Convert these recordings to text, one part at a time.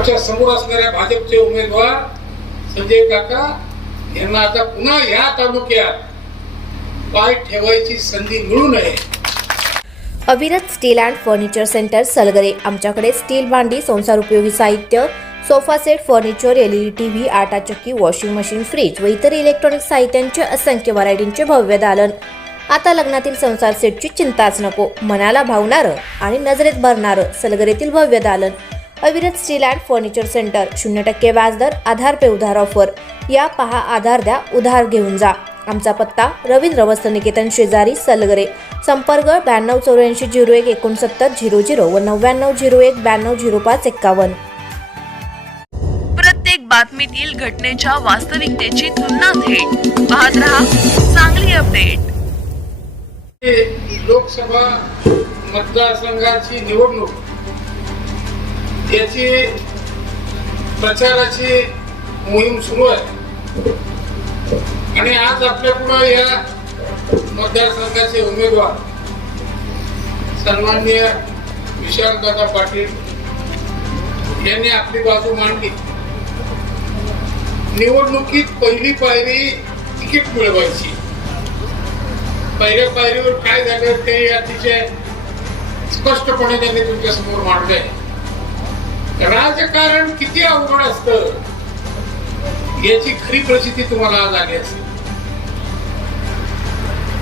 आमच्या समोर असणाऱ्या भाजपचे उमेदवार संजय काका यांना आता पुन्हा या तालुक्यात पाय ठेवायची संधी मिळू नये. अविरत steel and furniture centre Salgare. आमच्याकडे स्टील भांडी, संसार उपयोगी साहित्य, sofa set, furniture, LED TV, आटा चक्की, वॉशिंग मशीन, फ्रीज व इतर इलेक्ट्रॉनिक साहित्यांचे असंख्य व्हरायटींचे भव्य दालन. आता लग्नातील संसार सेटची चिंताच नको. मनाला भावणारं आणि नजरेत भरणारं सलगरेतील भव्य दालन. अविरत स्टील अँड फर्निचर सेंटर. 0% व्याजदर, आधार पे उधार ऑफर. या पहा, आधार द्या, उधार घेऊन जा. आमचा पत्ता रवींद्र वस्त्र निकेतन शेजारी सलगरे. संपर्क 9284016900 व 9901920551. प्रत्येक बातमीतील घटनेच्या वास्तविकतेची तुलना थेट पाहत रहा चांगली अपडेट. लोकसभा मतदारसंघाची निवडणूक याची प्रचाराची मोहीम सुरू आहे आणि आज आपल्या पुढे या मतदारसंघाचे उमेदवार सन्माननीय विशालदादा पाटील यांनी आपली बाजू मांडली. निवडणुकीत पहिली पायरी तिकीट मिळवायची. पहिल्या पायरीवर काय झालं ते अतिशय स्पष्टपणे त्यांनी तुमच्या समोर मांडलंय. राजकारण किती अवघड असतं याची खरी प्रचिती तुम्हाला आज आली असेल.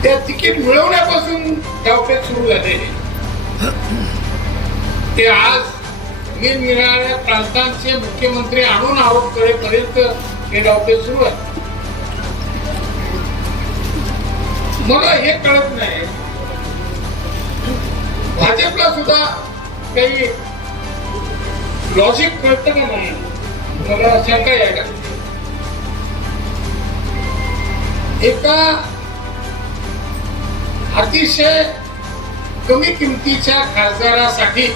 त्या तिकीट मिळवण्यापासून डावपेच सुरू झाले ते आज निरनिराळ्या प्रांतांचे मुख्यमंत्री आणून आरोप करेपर्यंत हे डावपेच सुरू आहे. मला हे कळत नाही, भाजपला सुद्धा काही लॉजिक कळतं का नाही, मला शंका यायला. एका अतिशय कमी किमतीच्या खासदारासाठी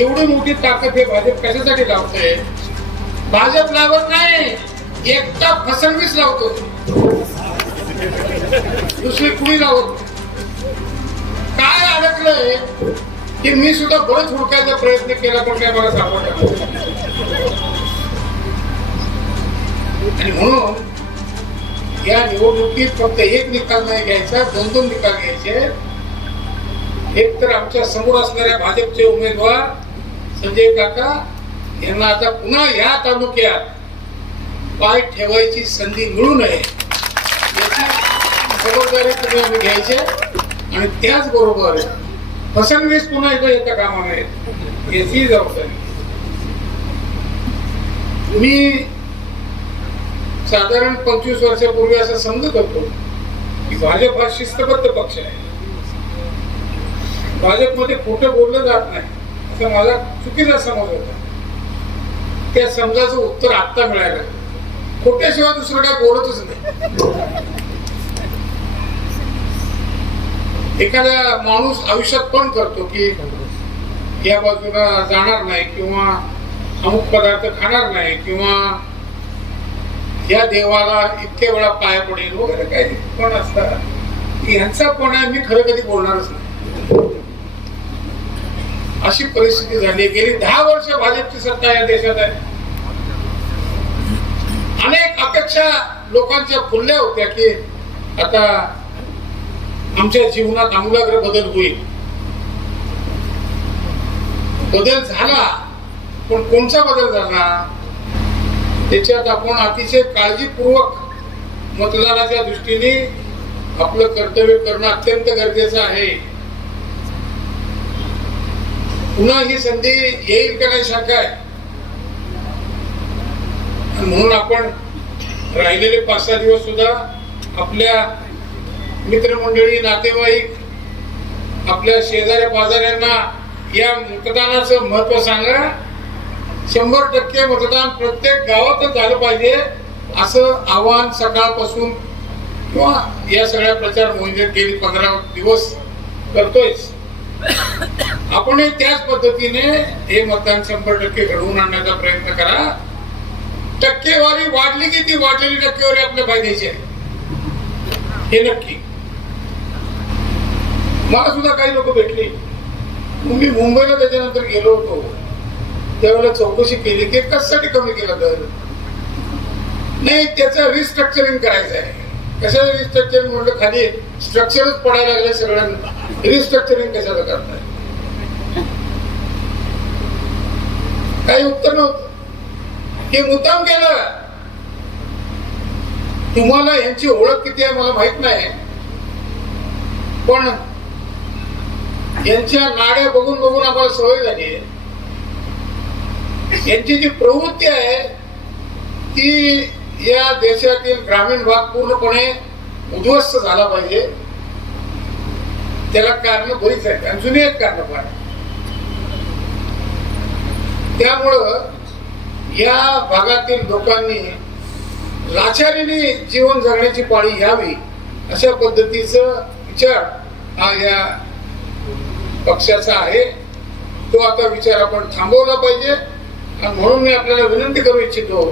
एवढी मोठी ताकद हे भाजप कशासाठी लावतंय? भाजप लावत नाही, एकटा फसवणीच लावतो, दुसरी कुणी लावत. काय अडकलंय की मी सुद्धा बरंच हुडकायचा प्रयत्न केला पण काय मला सापडलं. आणि म्हणून या निवडणुकीत फक्त एक निकाल नाही घ्यायचा, 2 निकाल घ्यायचे. एक तर आमच्या समोर असणाऱ्या भाजपचे उमेदवार संजय काका यांना आता पुन्हा या तालुक्यात पाय ठेवायची संधी मिळू नये याची जबाबदारी तुम्ही आम्ही घ्यायची आणि त्याचबरोबर फसवणूक पुन्हा एकदा येता कामा नये याची जबाबदारी. मी साधारण 25 वर्षापूर्वी असं समजत होतो की भाजप हा शिस्तबद्ध पक्ष आहे, भाजपमध्ये खोटं बोललं जात नाही, असं माझा चुकीचा समज होता. त्या समजाचं उत्तर आत्ता मिळालं. खोट्याशिवाय दुसरं काय बोलतच नाही. एखादा माणूस आयुष्यात पण करतो की या बाजूला जाणार नाही किंवा अमुक पदार्थ खाणार नाही किंवा या देवाला इतक्या वेळा पाया पडेल वगैरे काही पण असतात. यांचा पण आहे, मी खरं कधी बोलणारच नाही. अशी परिस्थिती झाली. गेली 10 वर्ष भाजपची सत्ता या देशात आहे. अनेक अपेक्षा लोकांच्या खुलल्या होत्या की आता आमच्या जीवनात आमूलाग्र बदल होईल. बदल झाला, पण कोणता बदल झाला त्याच्यात आपण अतिशय काळजीपूर्वक मतदानाच्या दृष्टीने आपलं कर्तव्य करणं अत्यंत गरजेचं आहे. पुन्हा ही संधी येईल का नाही शंका आहे. म्हणून आपण राहिलेले 5-6 दिवस सुद्धा आपल्या मित्रमंडळी, नातेवाईक, आपल्या शेजाऱ्या पाजाऱ्यांना या मतदानाचं महत्व सांगा. 100% मतदान प्रत्येक गावातच झालं पाहिजे असं आवाहन सकाळपासून किंवा या सगळ्या प्रचार मोहिमेत गेली 15 दिवस करतोय. आपण त्याच पद्धतीने हे मतदान 100% घडवून आणण्याचा प्रयत्न करा. टक्केवारी वाढली की ती वाढलेली टक्केवारी आपल्या फायद्याची आहे हे नक्की. मला सुद्धा काही लोक भेटले. मी मुंबईला त्याच्यानंतर गेलो होतो त्यावेळेला चौकशी केली की कशासाठी कमी केला दर. नाही, त्याचं रिस्ट्रक्चरिंग करायचं आहे. कशाला रिस्ट्रक्चरिंग म्हणलं, खाली स्ट्रक्चरच पडायला लागले सगळ्यांना, रिस्ट्रक्चरिंग कशाला करताय? काही उत्तर नव्हतं. हे मुद्दाम केलं. तुम्हाला यांची ओळख किती आहे मला माहित नाही, पण यांच्या नाड्या बघून बघून आम्हाला सवय झाली. यांची जी प्रवृत्ती आहे ती या देशातील ग्रामीण भाग पूर्णपणे उद्ध्वस्त झाला पाहिजे. त्याला कारण बरीच आहेत आणि जुनी आहेत कारण फार. त्यामुळं या भागातील लोकांनी लाचारीने जीवन जगण्याची पाळी घ्यावी अशा पद्धतीचा विचार हा या पक्षाचा आहे. तो आता विचार आपण थांबवला पाहिजे. आणि म्हणून मी आपल्याला विनंती करू इच्छितो